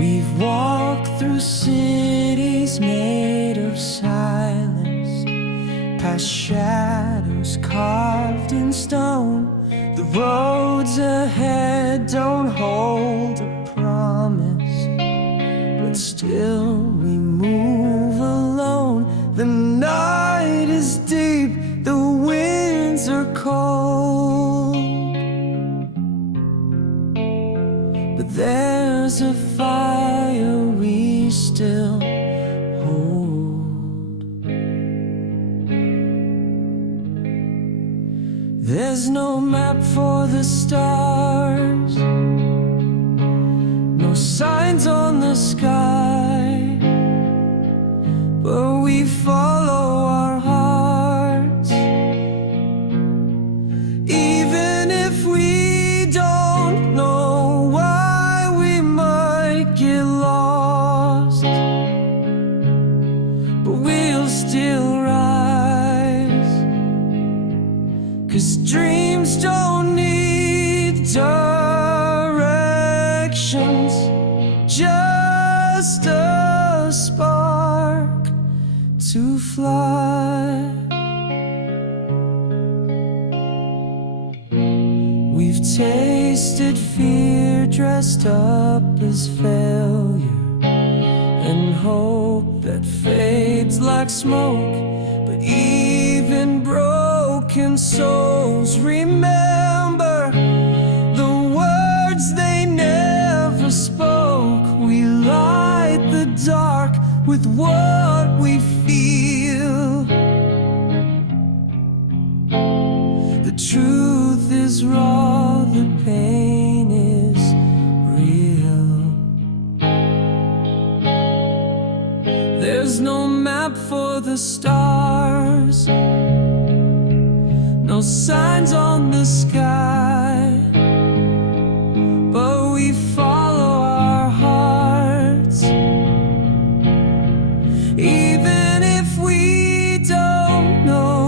We've walked through cities made of silence, past shadows carved in stone. The roads ahead don't hold a promise, but still we move alone. The night is deep, the winds are cold, but there's a fire we still hold. There's no map for the stars, no signs on the sky, but we follow our hearts. Even if we don't know why, we might get lost, but we'll still rise, 'cause dreams don't need directions, just a spark to fly. We've tasted fear dressed up as failure, and hope that fades like smoke. But even broken souls remember the words they never spoke. We light the dark with what we feel. The truth is raw, the pain is real. There's no map for the stars, no signs on the sky, but we follow our hearts. Even if we don't know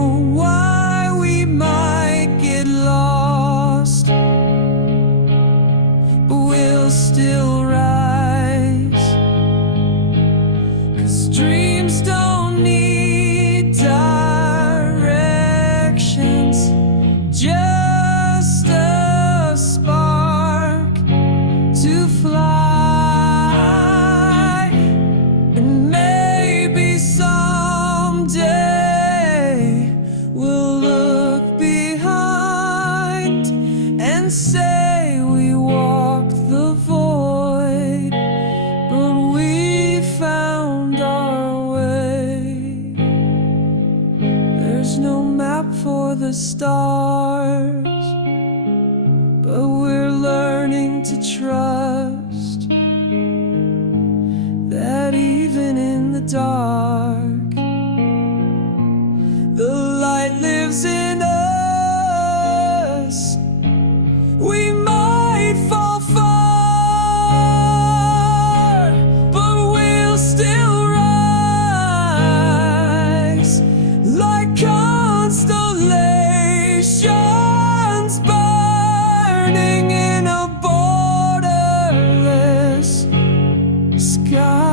why, we might get lost, but we'll still rise, 'cause dreams don't need directions, just a spark to fly. And maybe someday we'll look behind and say we walked the void, but we found our way. There's no map for the stars, but we're learning to trust that even in the dark, the light lives in us. We might fall far, but we'll still rise like constellations burning in a borderless sky.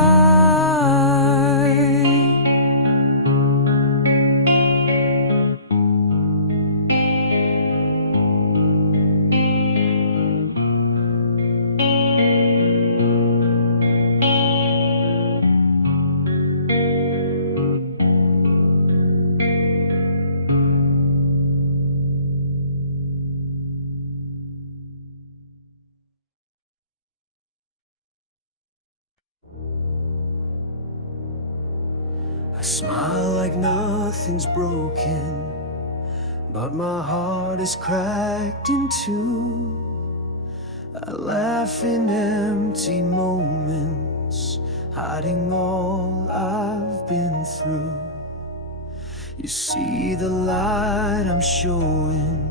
I smile like nothing's broken, but my heart is cracked in two. I laugh in empty moments, hiding all I've been through. You see the light I'm showing,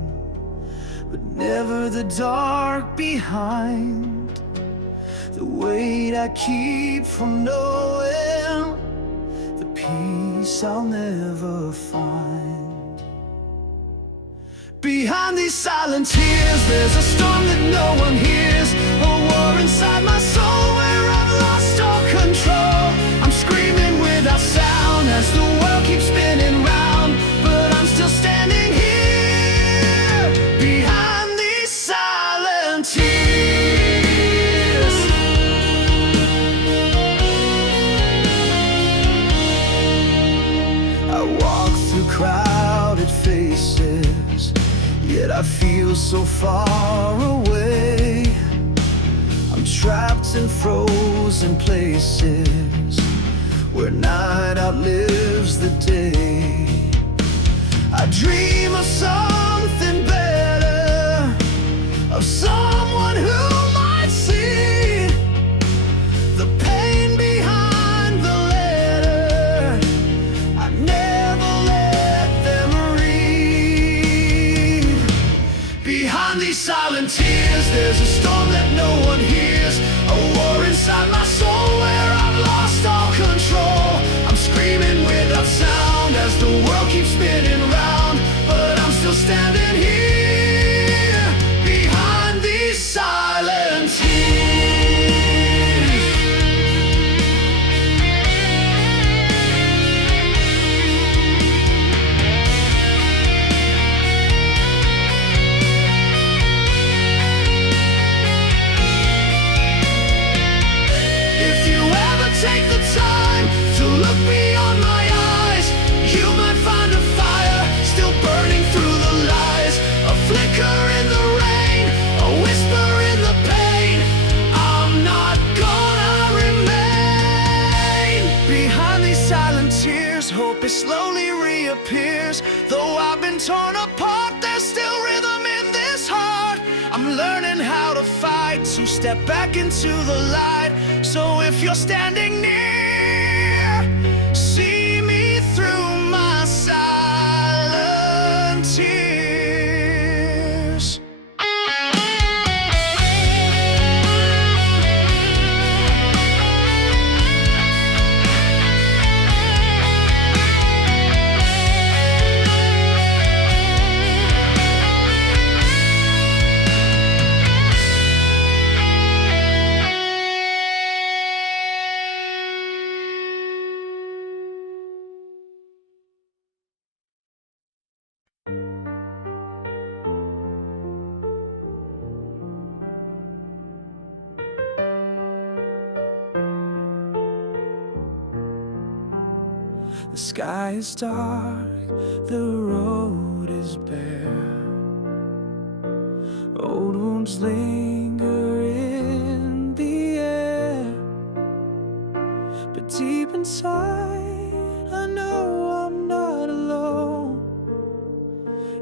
but never the dark behind. The weight I keep from knowing, the peace I'll never find. Behind these silent tears, there's a storm that no one hears, a war inside my soul where I've lost I feel so far away. I'm trapped in frozen places where night outlives the day. I dream of something better, of someone who might see the pain behind the letter I never let them read. Behind these silent tears, there's a storm that no one hears, a war inside my soul where I've lost all control. I'm screaming without sound as the world keeps spinning round, but I'm still standing here behind these silent tears. If you ever take the time to look beyond my eyes, you might find a fire still burning through the lies, a flicker in the rain, a whisper in the pain. I'm not gonna remain. Behind these silent tears, hope it slowly reappears. Though I've been torn apart, there's still rhythm in this heart. I'm learning how to fight, to step back into the light. So if you're standing near, see me through my silent tears. The sky is dark, the road is bare. Old wounds linger in the air, but deep inside I know I'm not alone.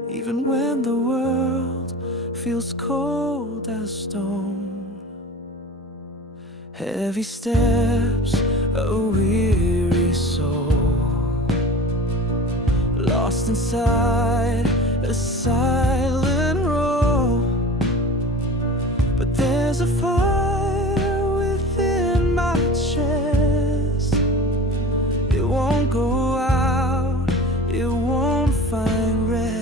Even when the world feels cold as stone, heavy steps, a weary soul, lost inside a silent roar. But there's a fire within my chest. It won't go out, it won't find rest.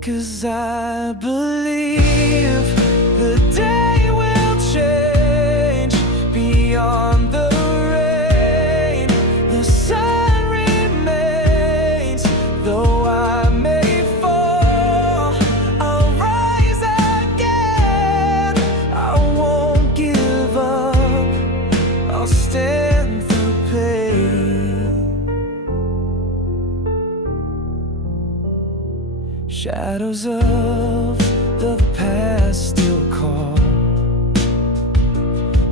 'Cause I believe the day will change beyond the shadows of the past still call,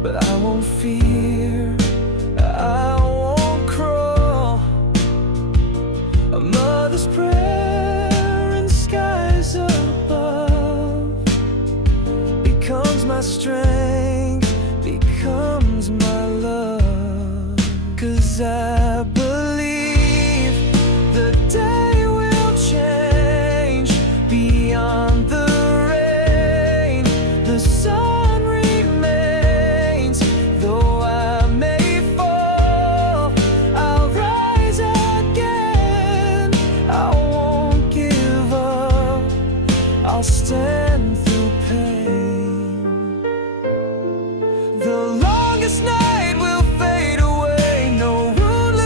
but I won't fear, I won't crawl. A mother's prayer in skies above becomes my strength, becomes my love. 'Cause I believe the day will change beyond the rain. The sun remains, though I may fall, I'll rise again. I won't give up, I'll stand through pain. The longest night will fade away, no wound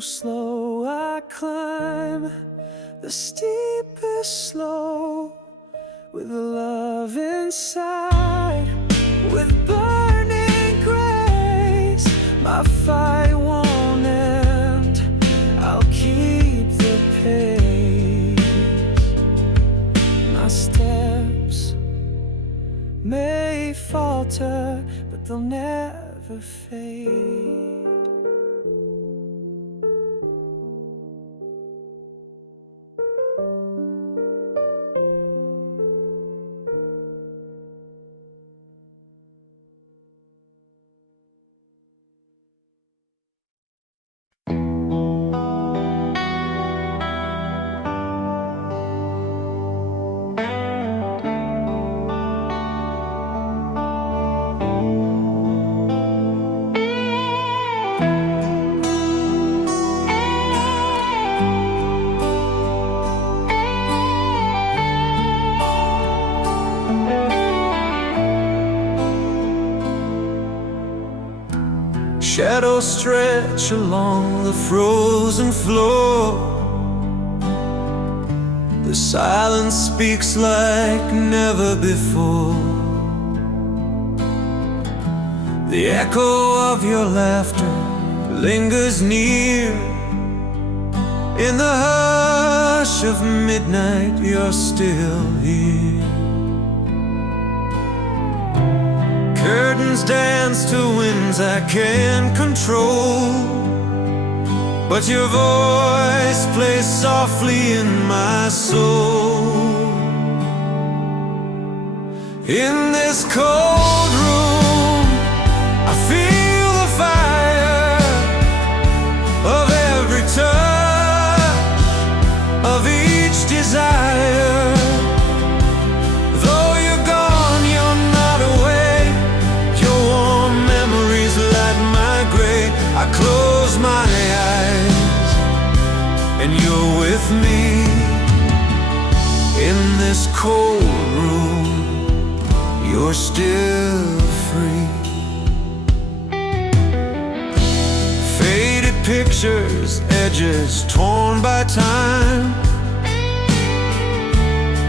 slow I climb the steepest slope, with love inside, with burning grace. My fight won't end, I'll keep the pace. My steps may falter, but they'll never fade. Shadows stretch along the frozen floor. The silence speaks like never before. The echo of your laughter lingers near. In the hush of midnight, you're still here. Curtains dance to winds I can't control, but your voice plays softly in my soul. In this cold room, I feel the fire of every touch, of each desire. I close my eyes and you're with me. In this cold room, you're still free. Faded pictures, edges torn by time.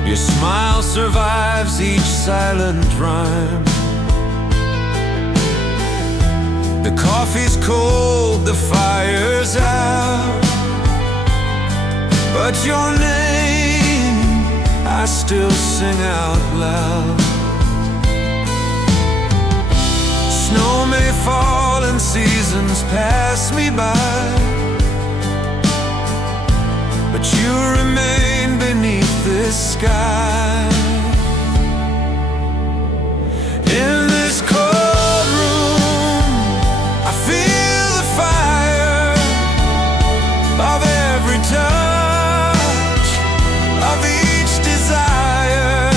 Your smile survives each silent rhyme. The coffee's cold, the fire's out, but your name I still sing out loud. Snow may fall and seasons pass me by, but you remain beneath this sky. In this cold room, I feel the fire of every touch, of each desire.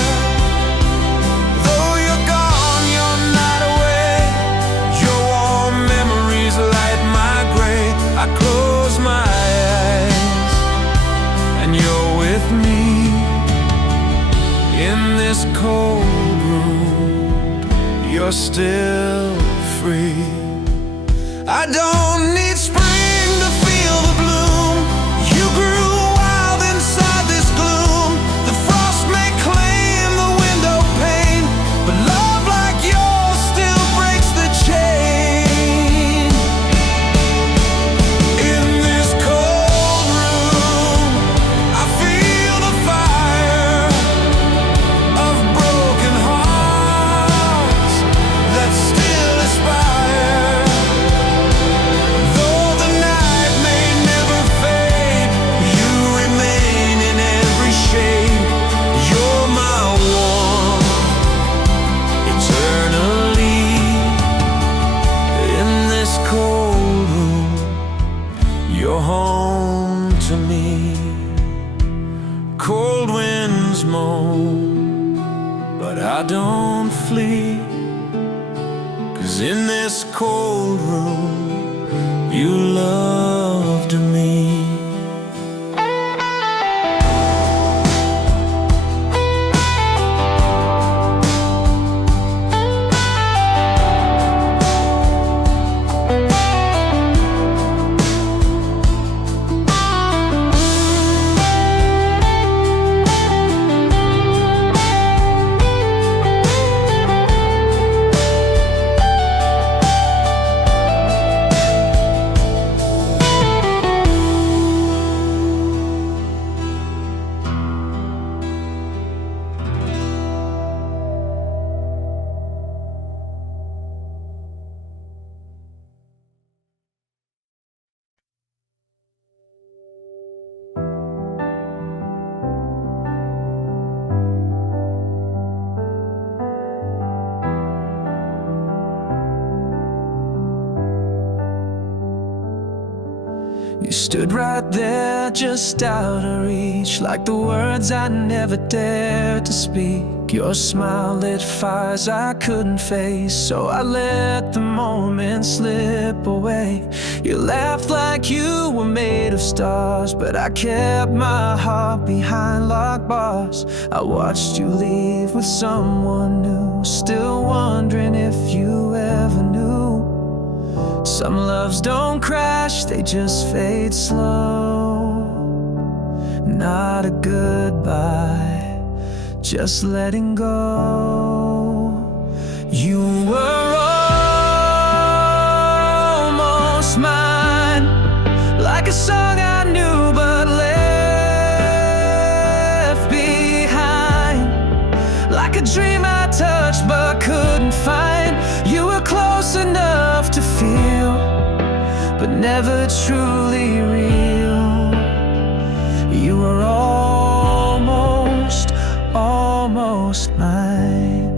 Though you're gone, you're not away. Your warm memories light my gray. I close my eyes and you're with me. In this cold room, you're still free. I don't need spring to feel the bloom. You grew wild inside this gloom. The frost may claim the window pane, but love like yours still breaks the chain. In this cold room, I feel the fire of broken hearts that still aspire. Though the night may never fade, you remain in every shade. You're my warmth eternally. In this cold room, you're home to me. Cold winds moan, but I don't flee. 'Cause in this cold room, you loved me. stood right there just out of reach, like the words I never dared to speak. Your smile lit fires I couldn't face, so I let the moment slip away. You laughed like you were made of stars, but I kept my heart behind locked bars. I watched you leave with someone new, still wondering if you ever knew. Some loves don't crash, they just fade slow. Not a goodbye, just letting go. You were almost mine, like a song I knew but left behind, like a dream I touched but couldn't find. You were close enough to feel, but never truly real. You were almost mine.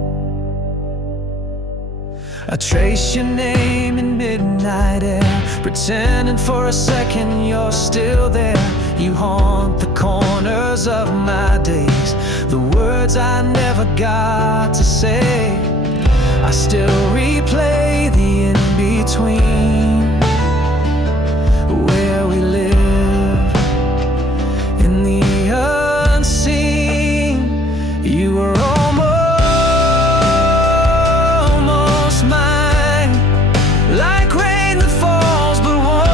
I trace your name in midnight air, pretending for a second you're still there. You haunt the corners of my days, the words I never got to say. I still replay the in-between, where we live in the unseen. You were almost mine, like rain that falls but won't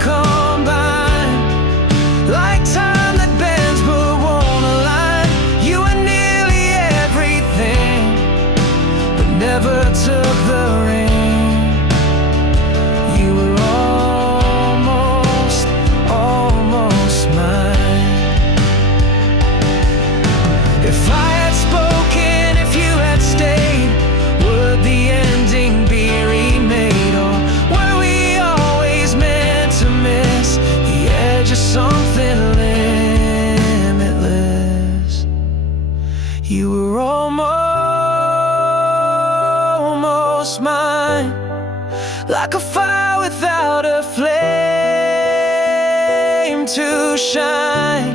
come by, like time that bends but won't align. You were nearly everything, but never took the ring. You were almost mine. If I had spoken, if you had stayed, would the ending be remade? Or were we always meant to miss the edge of something limitless? You were almost mine, like a fire without a flame to shine,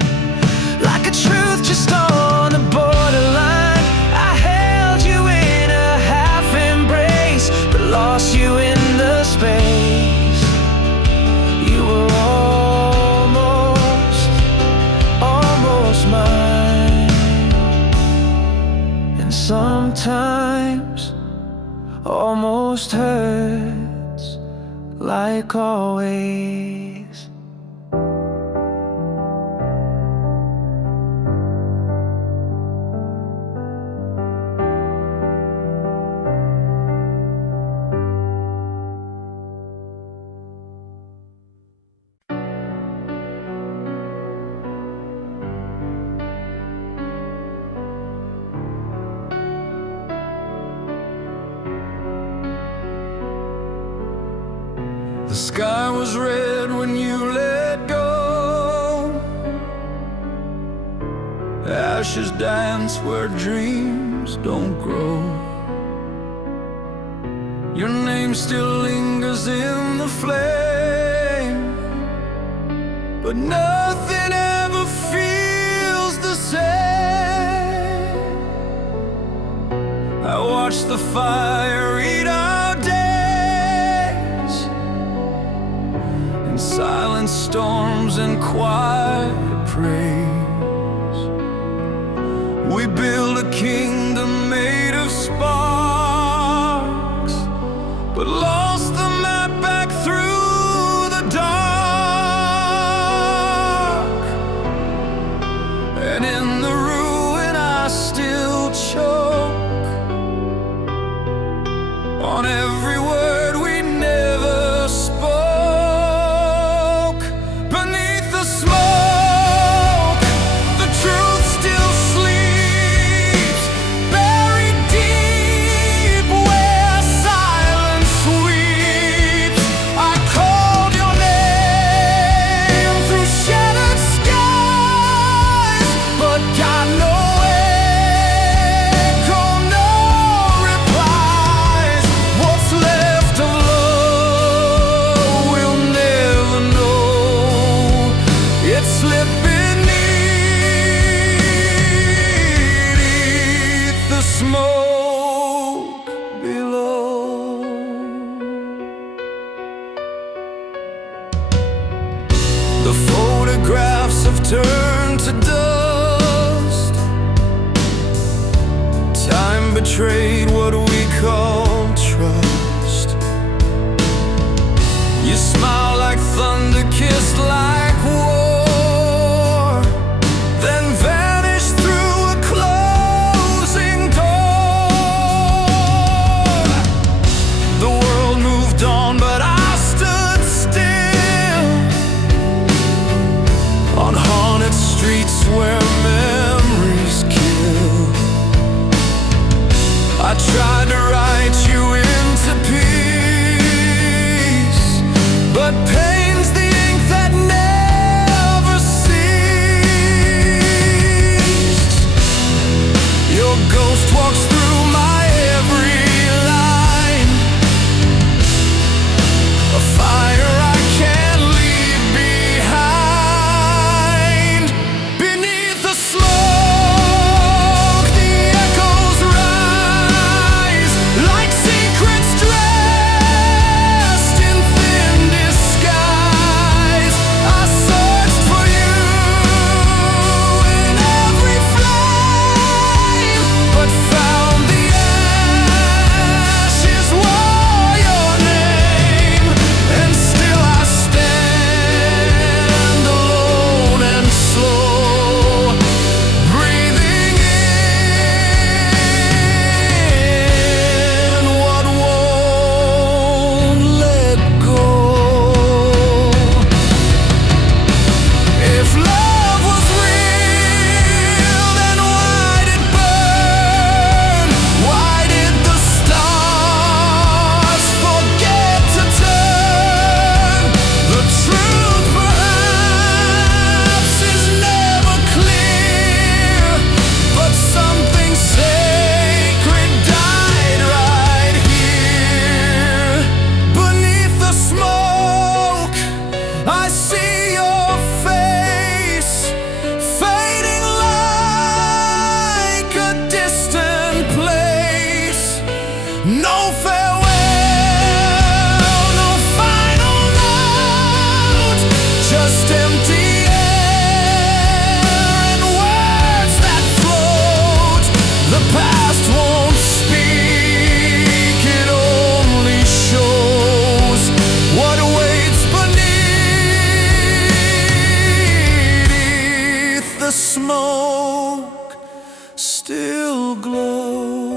like a truth just on the borderline. I held you in a half embrace, but lost you in the space. You were almost mine. And sometimes almost hurts, like always. The sky was red when you let go. Ashes dance where dreams don't grow. Your name still lingers in the flame, but nothing ever feels the same. I watch the fire eat our days, in silent storms and quiet praise. We build a kingdom made of sparks, but lost the map back through the dark. And in the ruin I still choke on every word we never spoke. Beneath the smoke, the truth still sleeps, buried deep where silence sweeps. I called your name through shattered skies, but got betrayed what we call trust. You smile like thunder, kissed like war, then vanish through a closing door. The world moved on, but I stood still on haunted streets where memories kill. I tried to write you into peace, but pain's the ink that never ceased. Your ghost walks through my every line, a fire I can't leave behind. Beneath the smoke, the echoes rise like secrets dressed in thin disguise. I searched for you in every flame, but found the ashes wore your name. And still I stand alone and slow, breathing in what won't let go. If love was real, then why did it burn? Why did the stars forget to turn? The truth perhaps is never clear, but something sacred died right here. Beneath the smoke, I see your face, fading like a distant place. No farewell, no final note, just empty air and words that float. The past won't speak, it only shows what awaits beneath the smoke. Still glows.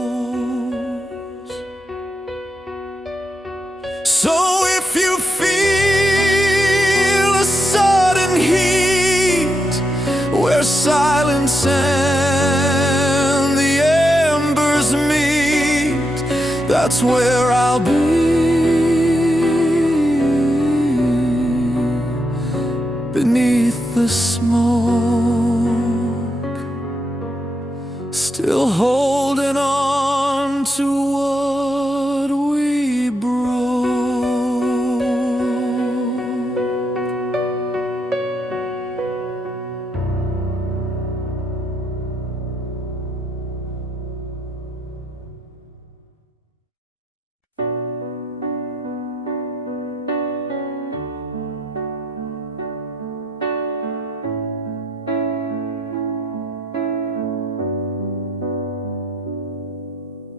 So if you feel a sudden heat where silence and the embers meet, that's where I'll be. Beneath the smoke, still holding on to what we broke.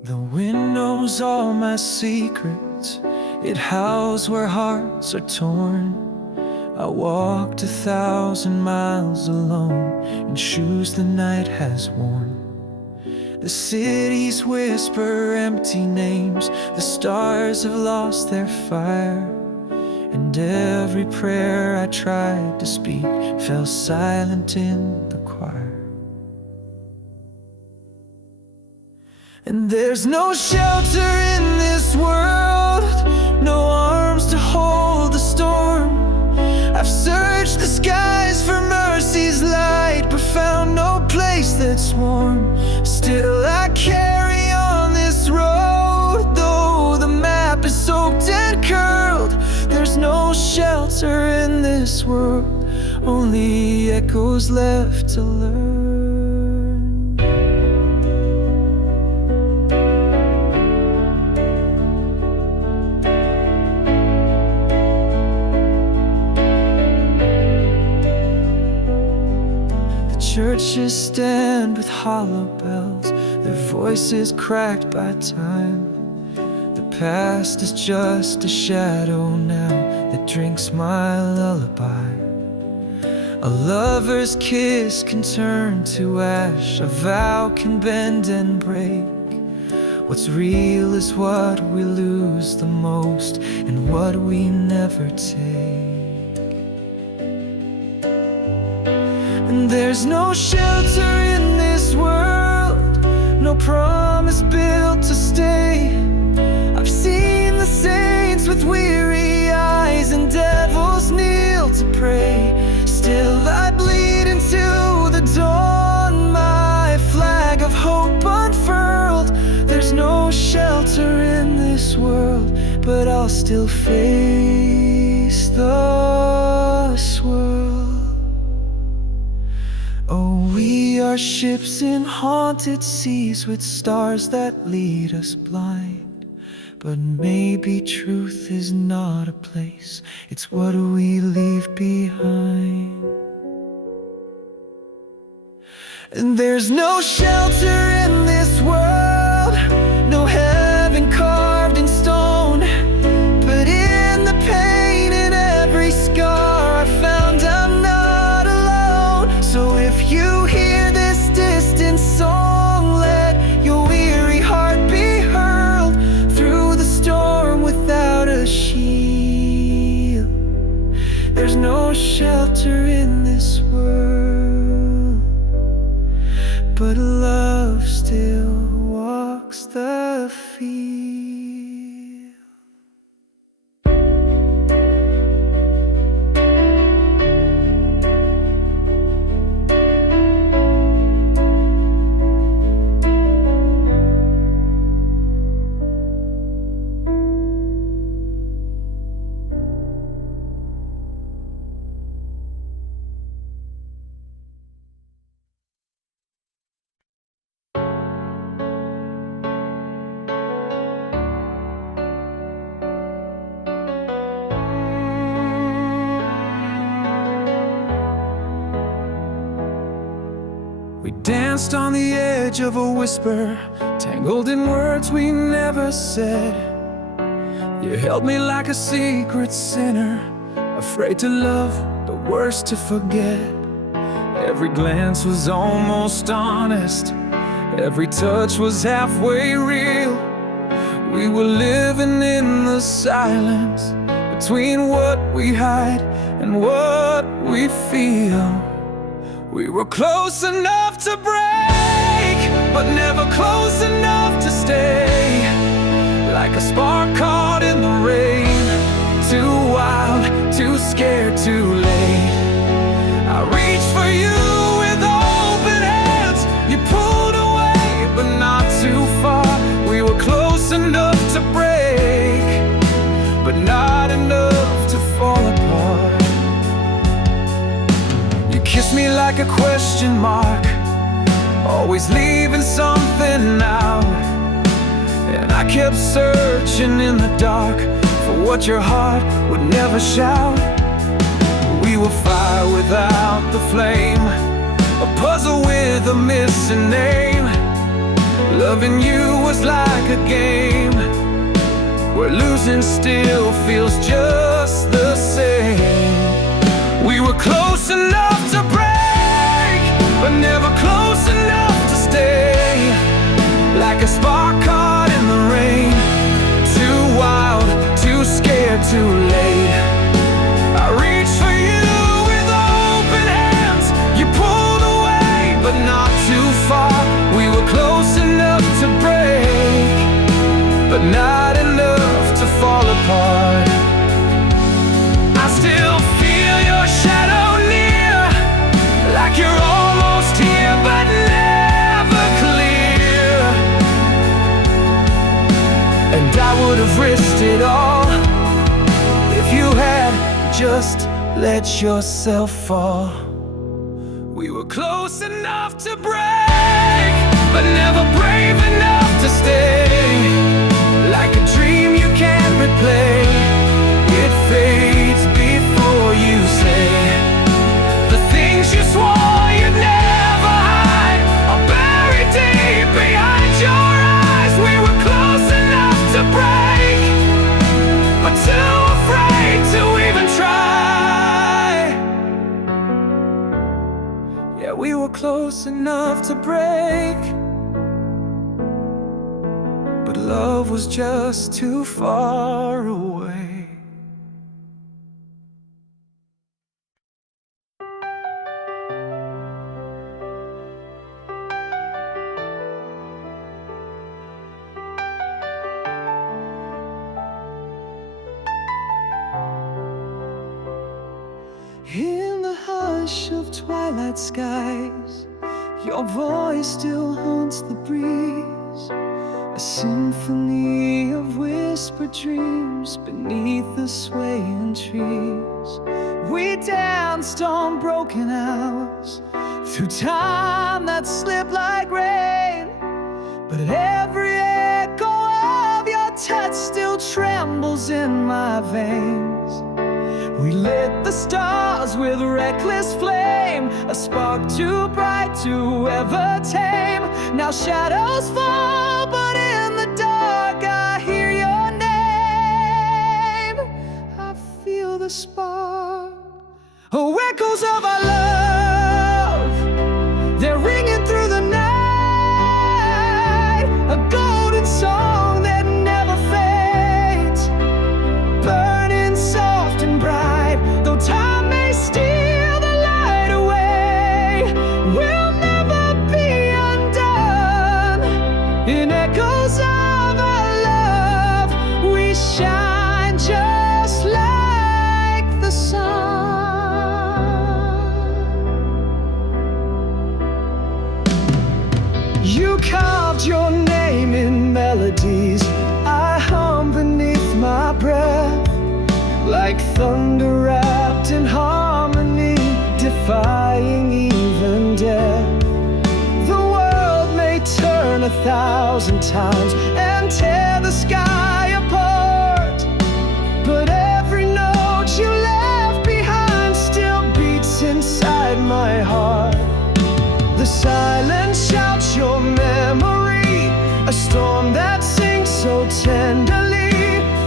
The wind knows all my secrets, it howls where hearts are torn. I walked 1,000 miles alone in shoes the night has worn. The cities whisper empty names, the stars have lost their fire, and every prayer I tried to speak fell silent in the choir. And there's no shelter in this world, no arms to hold the storm. I've searched the skies for mercy's light, but found no place that's warm. Still I carry on this road, though the map is soaked and curled. There's no shelter in this world, only echoes left to learn. Churches stand with hollow bells, their voices cracked by time. The past is just a shadow now that drinks my lullaby. A lover's kiss can turn to ash, a vow can bend and break. What's real is what we lose the most, and what we never take. And there's no shelter in this world, no promise built to stay. I've seen the saints with weary eyes and devils kneel to pray. Still I bleed into the dawn, my flag of hope unfurled. There's no shelter in this world, but I'll still face the swirl. Oh, we are ships in haunted seas with stars that lead us blind. But maybe truth is not a place, it's what we leave behind. And there's no shelter in this world, no heaven carved in stone. But in the pain, in every scar, I found I'm not alone. So if you hear this distant song, let your weary heart be hurled through the storm without a shield. There's no shelter in this world, but love still walks the field. We danced on the edge of a whisper, tangled in words we never said. You held me like a secret sinner, afraid to love, but worse to forget. Every glance was almost honest, every touch was halfway real. We were living in the silence, between what we hide and what we feel. We were close enough to break, but never close enough to stay. Like a spark caught in the rain, too wild, too scared, too late. I reached for you with open hands, you pulled away, but not too far. We were close enough to break, but not enough to fall apart. You kissed me like a question mark, always leaving something out. And I kept searching in the dark for what your heart would never shout. We were fire without the flame, a puzzle with a missing name. Loving you was like a game, where losing still feels just the same. We were close enough to break, but never close enough to stay. Like a spark caught in the rain, too wild, too scared, too late. I reached for you with open hands, you pulled away, but not too far. We were close enough to break, but not enough to fall apart. I still feel your shadow near, like you're almost here but never clear. And I would have risked it all if you had just let yourself fall. We were close enough to break, but never brave enough to stay. Like a dream you can't replay, it fades before you say the things you swore you'd never hide are buried deep behind was enough to break, but love was just too far away. In the hush of twilight skies, your voice still haunts the breeze, a symphony of whispered dreams beneath the swaying trees. We danced on broken hours through time that slipped like rain, but every echo of your touch still trembles in my veins. We lit the stars with reckless flame, a spark too bright to ever tame. Now shadows fall, but in the dark I hear your name. I feel the spark. Oh, echoes of our love, they're ringing through the night, a golden song that never fades, burning soft and bright. Though time may steal the light away, we'll never be undone. In echoes of our love, we shine just like the sun. You carved your name in melodies I hum beneath my breath, like thunder wrapped in harmony, defying even death. The world may turn 1,000 times and tear the sky apart, but every note you left behind still beats inside my heart. The silence shouts your memory, a storm that sings so tenderly.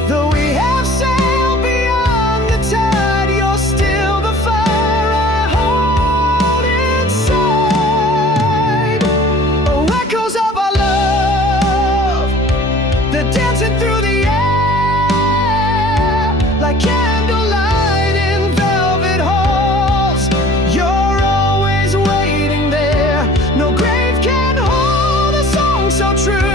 Though we have sailed beyond the tide, you're still the fire I hold inside. Oh, echoes of our love, they're dancing through the air like candlelight in velvet halls. You're always waiting there. No grave can hold a song so true.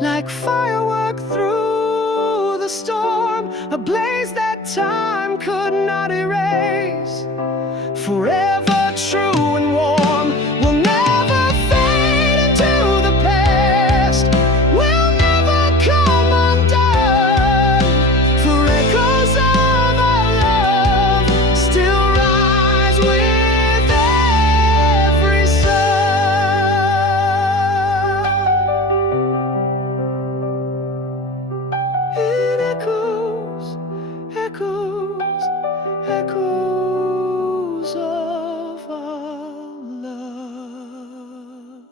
Like firework through the storm, a blaze that time could not erase. Forever true and warm, we'll never fade into the past. We'll never come undone, for echoes of our love still rise with every sun. It echoes, echoes, echoes of our love.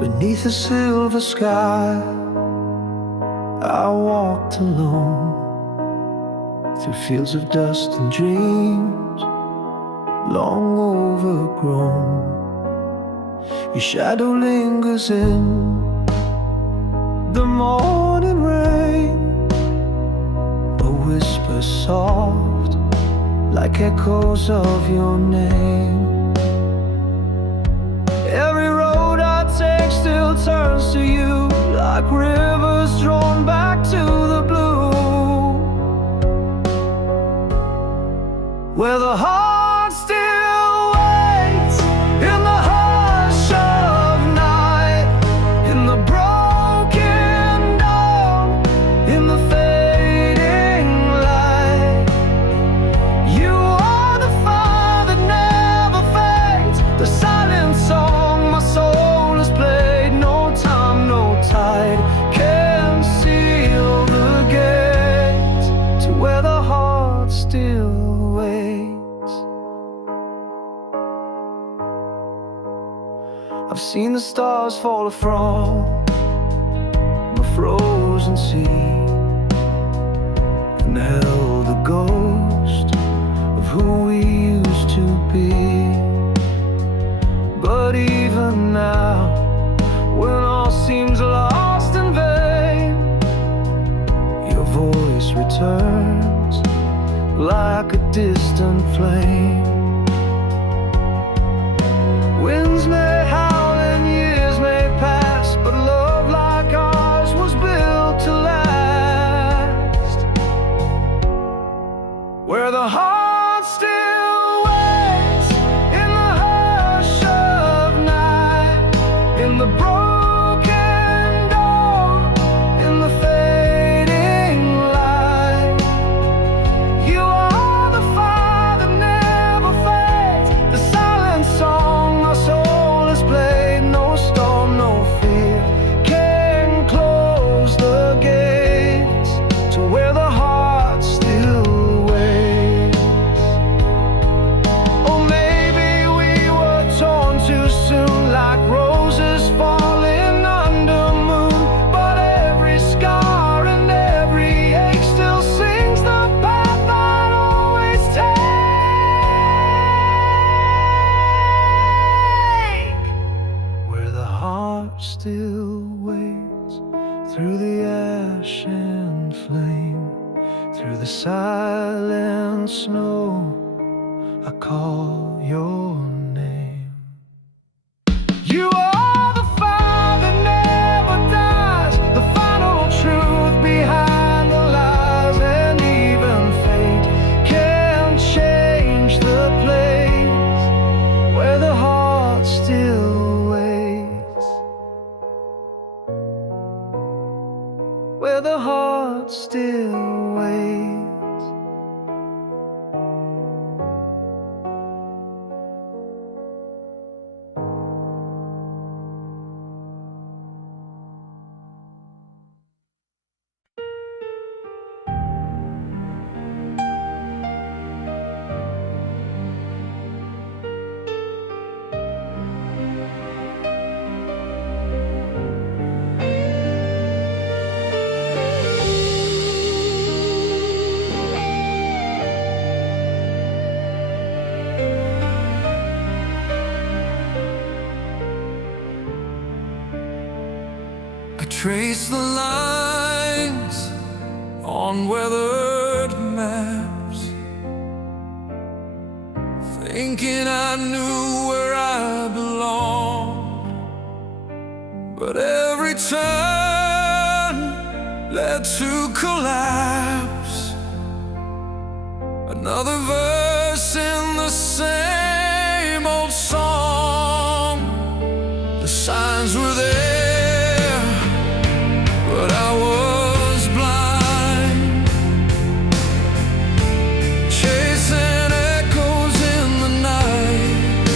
Beneath a silver sky, I walked alone through fields of dust and dreams long overgrown. Your shadow lingers in the morning rain, a whisper soft like echoes of your name. Every road I take still turns to you, like rivers drawn back to the blue. where the heart still waits in the hush of night, in the broken dawn, in the fading light. You are the fire that never fades, the silent song my soul has played. No time, no tide can seal the gate to where the heart still waits. I've seen the stars fall from the frozen sea and held the ghost of who we used to be. But even now, when all seems lost in vain, your voice returns like a distant flame. Winds may howl and years may pass, but love like ours was built to last, where the heart still waits in the hush of night, in the broken dawn, in the fading light. You are the fire that never fades, the silent song my soul has played. No storm, no fear can close the gates to where the heart still waits. Or maybe we were torn too soon, like roses falling under moon. But every scar and every ache still sings the path I'd always take, where the heart still waits through the ash and flame, through the silent snow. I call your name. You are the fire that never dies, the final truth behind the lies. And even fate can change the place where the heart still waits, where the heart still waits. I trace the lines on weathered maps, thinking I knew where I belonged. But every turn led to collapse, another verse in the same old song. The signs were there, but I was blind, chasing echoes in the night,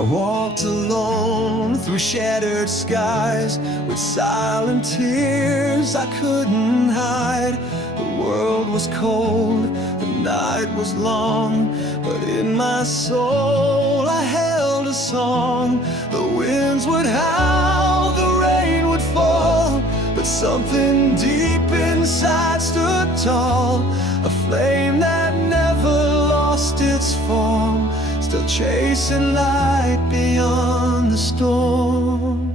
I walked alone through shattered skies with silent tears I couldn't hide. The world was cold, the night was long, but in my soul I held a song. The winds would howl, the rain would fall, but something deep inside stood tall, a flame that never lost its form, still chasing light beyond the storm.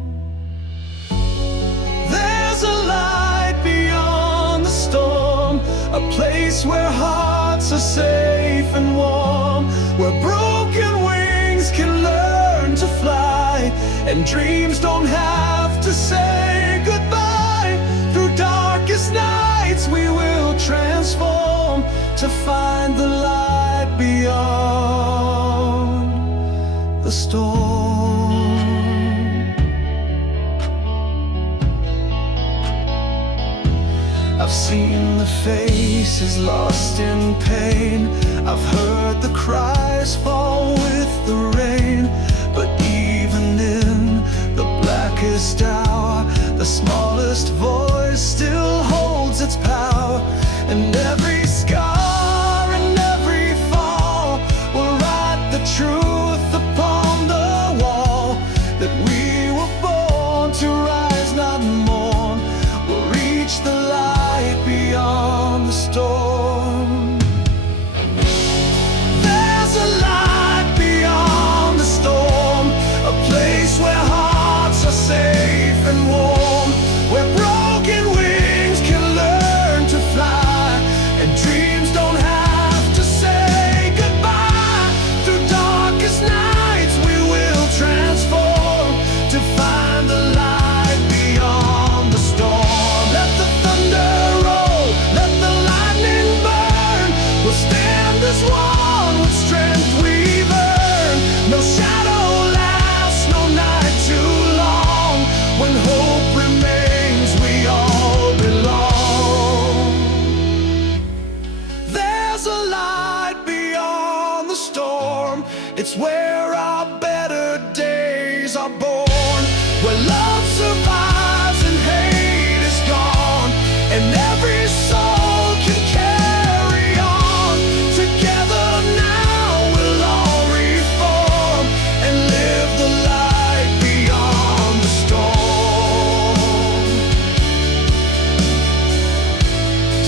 There's a light beyond the storm, a place where hearts are safe and warm, where broken wings can learn to fly, and dreams don't have to say goodbye. Through darkest nights we will transform to find the light beyond the storm. I've seen the faces lost in pain, I've heard the cries fall with the rain, but even in the blackest hour, the smallest voice still holds its power, and every scar and every fall will write the truth upon the wall, that we were born to rise, not mourn. We'll reach the light beyond the storm. There's a light beyond the storm, a place where hearts are safe and warm, where broken wings can learn to fly, and dreams don't have to say goodbye. Through darkest nights we will transform to find the light beyond the storm. Let the thunder roll, let the lightning burn, we'll stand as one with strength we've earned. No shadow lasts, no night too long, when hope remains we all belong. There's a light beyond the storm, it's where our better days are born, where love survives and hate is gone, and every soul can carry on. Together now we'll all reform and live the light beyond the storm.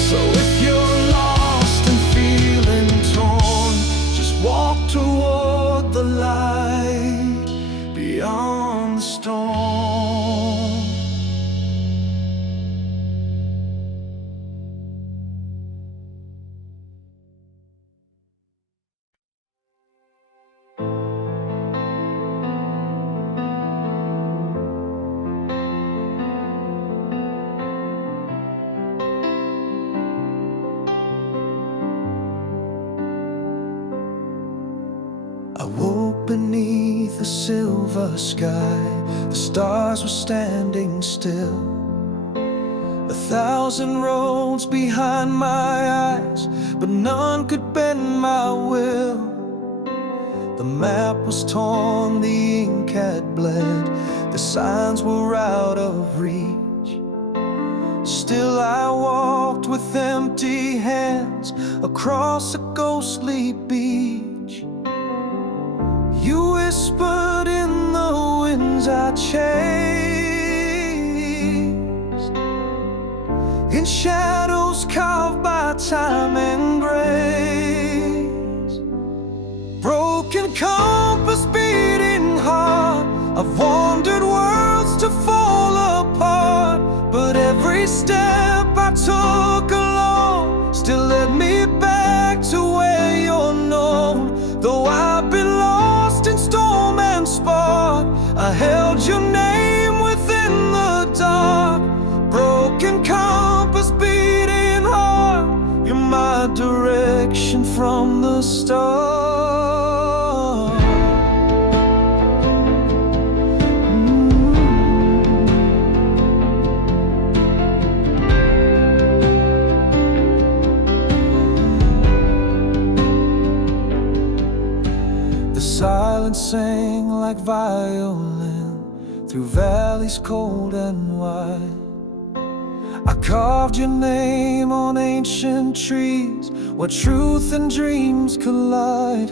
So if you're lost and feeling torn, just walk toward the light beyond the storm. I woke beneath a silver sky, the stars were standing still. 1,000 roads behind my eyes, but none could bend my will. The map was torn, the ink had bled, the signs were out of reach. Still I walked with empty hands across a ghostly beach. You whispered in the winds I chased, in shadows carved by time and grace. Broken compass, beating heart, I've wandered worlds to fall apart, but every step I took alone still led me back to where you're known. Though I've been lost in storm and spark, I held your name within the dark. Broken compass, beating heart, you're my direction from the start. The silence sang like violin through valleys cold and wide. I carved your name on ancient trees where truth and dreams collide.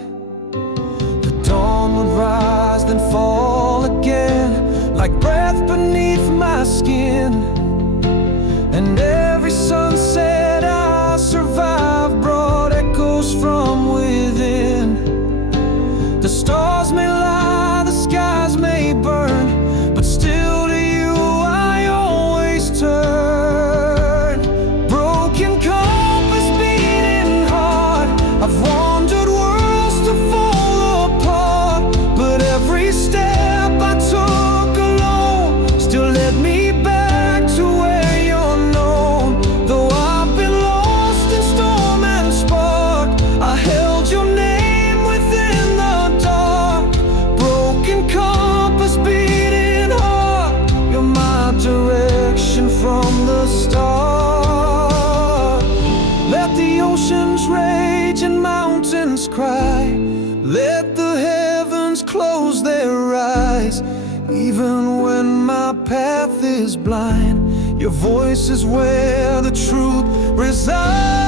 The dawn would rise, then fall again, like breath beneath my skin. And every sunset I survived brought echoes from within. The stars may lie, the skies may burn, but still to you I always turn. Broken compass beating hard, I've wandered worlds to fall apart, but every step I took alone still led me back to where you're known. Though I've been lost in storm and spark, I held your name within the dark. Broken compass beating hard, you're my direction from the start. Let the oceans rage and mountains cry, let the heavens close their eyes. Even when my path is blind, your voice is where the truth resides.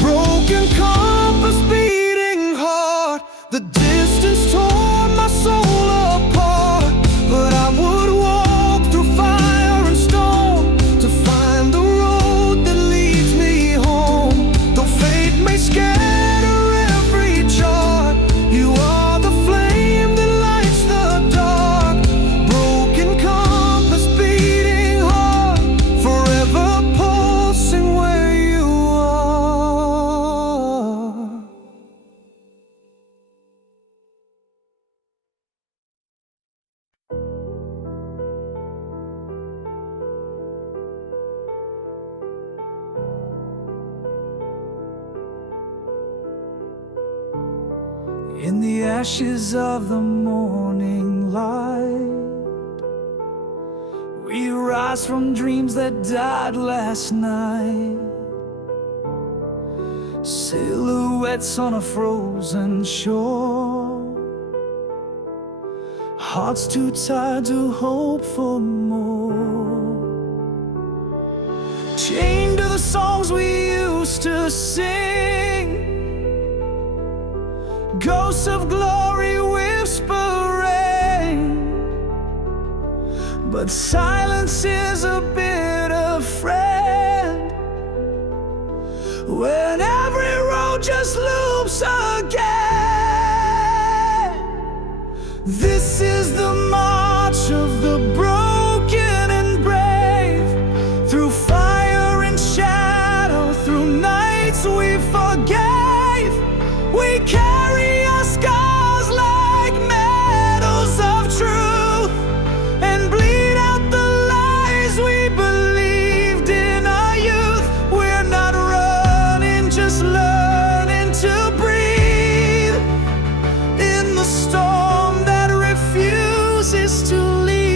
Broken compass beating hard, the distance tore my soul apart, but I would walk through fire and stone to find the road that leads me home. Though fate may scatter every chart, you are the flame that lights the dark. Broken compass beating hard, forever pulsing where you are. In the ashes of the morning light, we rise from dreams that died last night. Silhouettes on a frozen shore, hearts too tired to hope for more. Chained to the songs we used to sing, ghosts of glory whispering, but silence is a bitter friend when every road just loops again. This is the march of the broken and brave, through fire and shadow, through nights we forgave. We carry our scars like medals of truth, and bleed out the lies we believed in our youth. We're not running, just learning to breathe in the storm that refuses to leave.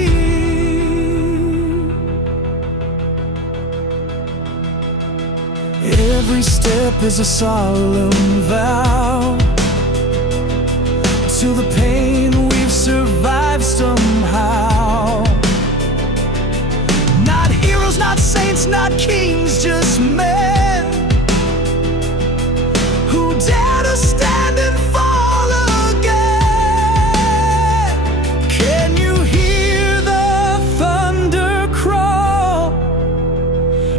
Every step is a solemn vow to the pain we've survived somehow. Not heroes, not saints, not kings, just men who dare to stand and fall again. Can you hear the thunder crawl?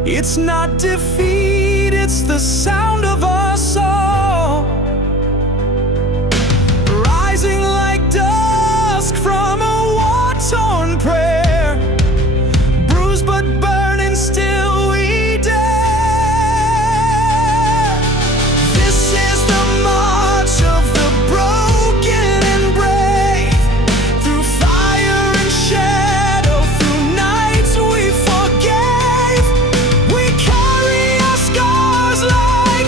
It's not defeat, it's the sound of us all, rising like dusk from a war-torn prayer, bruised but burning, still we dare. This is the march of the broken and brave, through fire and shadow, through nights we forgave. We carry our scars like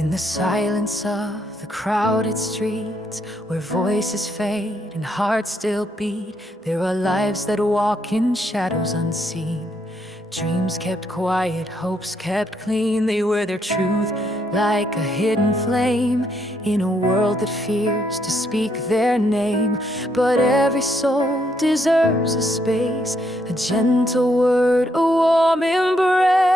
In the silence of the crowded streets, where voices fade and hearts still beat, there are lives that walk in shadows unseen. Dreams kept quiet, hopes kept clean. They wear their truth like a hidden flame in a world that fears to speak their name. But every soul deserves a space, a gentle word, a warm embrace.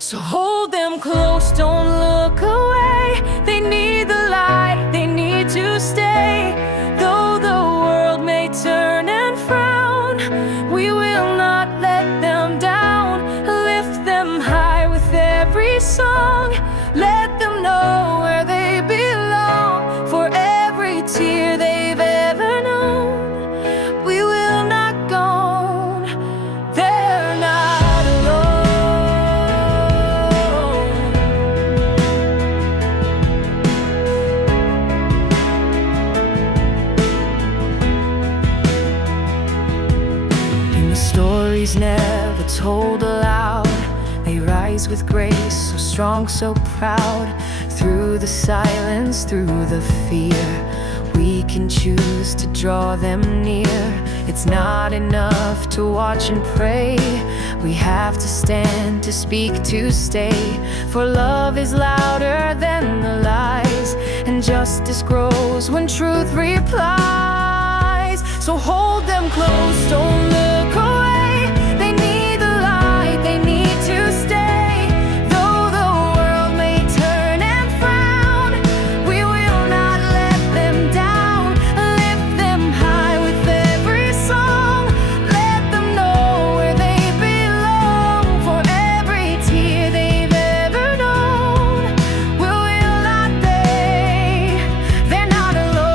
So hold them close, don't look away. They need the light, they need to stay. Though the world may turn and frown, we will not let them down. Lift them high with every song. Let them know where they belong. For every tear they've ever known, we will not go. They're not alone. In the stories never told aloud, they rise with grace, so strong, so proud. Through the silence, through the fear, we can choose to draw them near. It's not enough to watch and pray. We have to stand, to speak, to stay. For love is louder than the lies, and justice grows when truth replies. So hold them close, don't look away. They need the light, they need to stay. Though the world may turn and frown, we will not let them down. Lift them high with every song. Let them know where they belong. For every tear they've ever known, we will not they're not alone.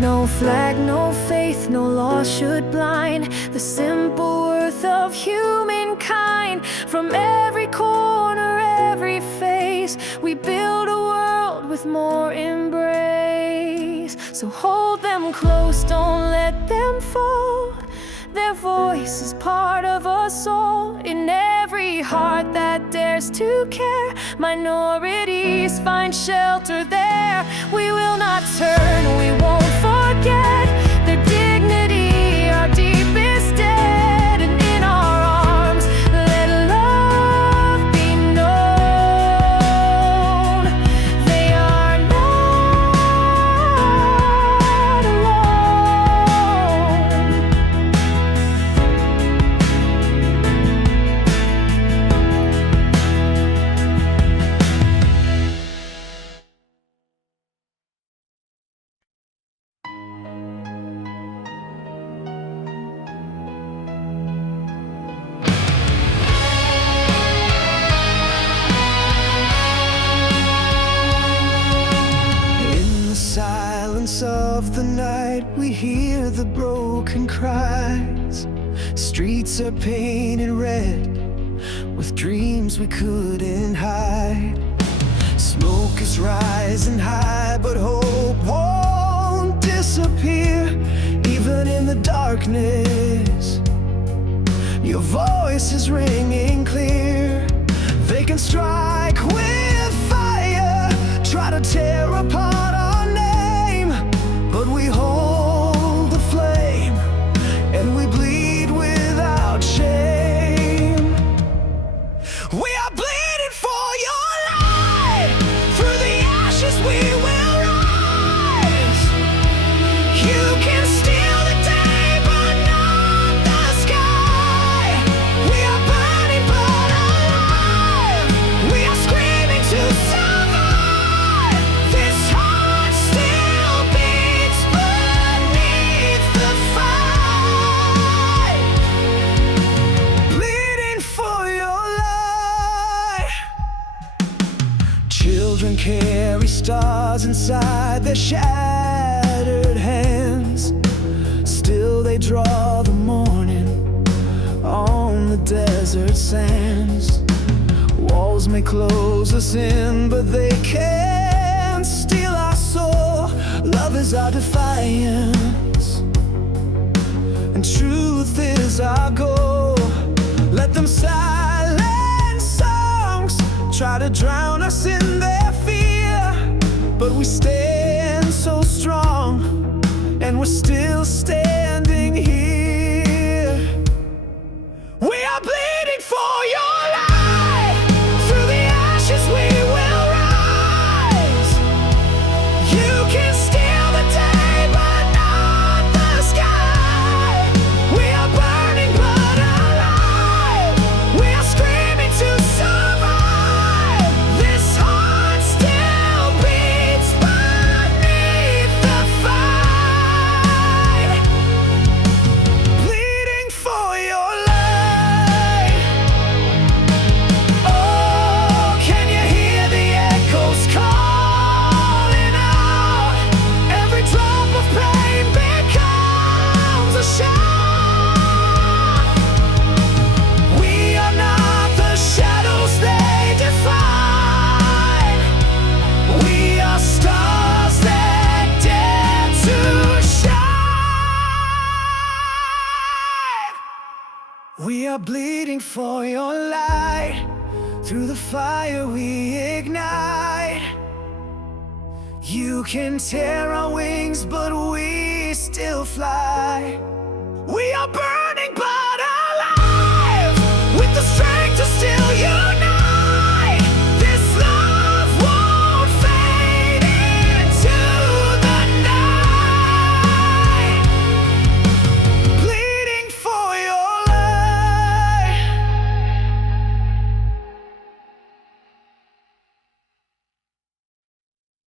No flag, no faith, no law should blind the simple worth of humankind. From every corner, every face, we build a world with more embrace. So hold them close, don't let them fall. Their voice is part of us all. In every heart that dares to care, minorities find shelter there. We will not turn, we won't forget their dignity, our deepest debt. And in our arms, let love be known. They are not alone. In the silence of the night, we hear the broken cries. Streets are painted red with dreams we couldn't hide. Smoke is rising high, but hope won't disappear. Even in the darkness, your voice is ringing clear. They can strike with fire, try to tear apart our name, but we hold the flame and we bleed without shame. We are bleeding for your light. Through the ashes we will rise. You can steal the day, but not the sky. We are burning but alive. We are screaming to survive. This heart still beats beneath the fight. Bleeding for your light. Children carry stars inside their shattered hands. Still they draw the morning on the desert sands. Walls may close us in, but they can't steal our soul. Love is our defiance, and truth is our goal. Let them silent songs try to drown us in their fear, but we stand so strong, and we're still standing here. We are bleeding for your light. Through the ashes we will rise. You can steal the day, but not the sky. We are burning but alive. We are screaming to survive. This heart still beats beneath the fight. Bleeding for your light. Oh, can you hear the echoes calling out? Every drop of pain becomes a shout. We are not the shadows they define. We are stars that dare to shine. We are bleeding for your light. Through the fire we ignite. You can tear our wings, but we still fly. We are burning